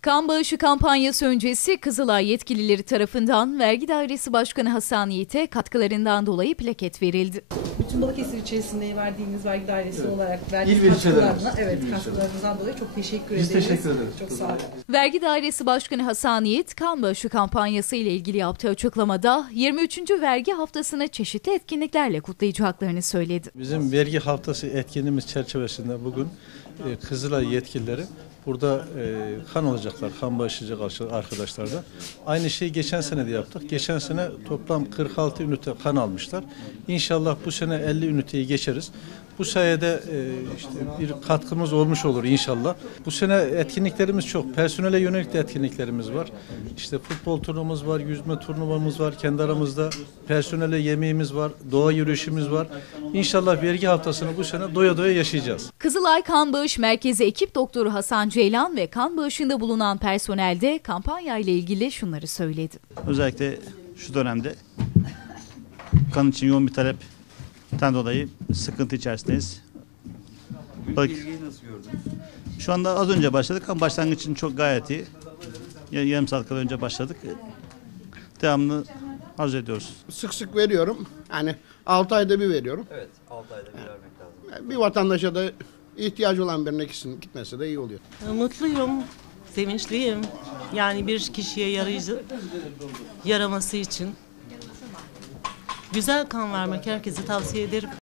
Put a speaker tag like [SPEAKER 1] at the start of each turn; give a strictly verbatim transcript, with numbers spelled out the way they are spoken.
[SPEAKER 1] Kan bağışı kampanyası öncesi Kızılay yetkilileri tarafından Vergi Dairesi Başkanı Hasan Yiğit'e katkılarından dolayı plaket verildi.
[SPEAKER 2] Bütün Balıkesir içerisinde verdiğiniz vergi dairesi evet. olarak verdiğiniz
[SPEAKER 3] İl
[SPEAKER 2] katkılarına, evet, katkılarınızdan dolayı çok teşekkür
[SPEAKER 3] Biz
[SPEAKER 2] ederiz.
[SPEAKER 3] Biz teşekkür ederiz.
[SPEAKER 2] Çok sağ olun.
[SPEAKER 1] Vergi Dairesi Başkanı Hasan Yiğit, kan bağışı kampanyası ile ilgili yaptığı açıklamada yirmi üçüncü vergi haftasını çeşitli etkinliklerle kutlayacaklarını söyledi.
[SPEAKER 3] Bizim vergi haftası etkinliğimiz çerçevesinde bugün Kızılay yetkilileri burada e, kan alacaklar, kan bağışlayacak arkadaşlar da. Aynı şeyi geçen sene de yaptık. Geçen sene toplam kırk altı ünite kan almışlar. İnşallah bu sene elli üniteyi geçeriz. Bu sayede e, işte bir katkımız olmuş olur inşallah. Bu sene etkinliklerimiz çok. Personele yönelik de etkinliklerimiz var. İşte futbol turnuvamız var, yüzme turnuvamız var. Kendi aramızda personele yemeğimiz var, doğa yürüyüşümüz var. İnşallah vergi haftasını bu sene doya doya yaşayacağız.
[SPEAKER 1] Kızılay Kan Bağış Merkezi ekip doktoru Hasan Ceylan ve kan bağışında bulunan personel de kampanya ile ilgili şunları söyledi.
[SPEAKER 4] Özellikle şu dönemde kan için yoğun bir talepten dolayı sıkıntı içerisindeyiz. Bak, şu anda az önce başladık ama başlangıç için çok gayet iyi. Yarım saat kadar önce başladık. Devamlı arzu ediyoruz.
[SPEAKER 5] Sık sık veriyorum. Yani altı ayda bir veriyorum.
[SPEAKER 6] Evet, altı ayda bir vermek lazım.
[SPEAKER 5] Bir vatandaşa da ihtiyacı olan birine gitsin, gitmese de iyi oluyor.
[SPEAKER 7] Mutluyum, sevinçliyim. Yani bir kişiye yarayıcı, yaraması için. Güzel kan vermek herkese tavsiye ederim.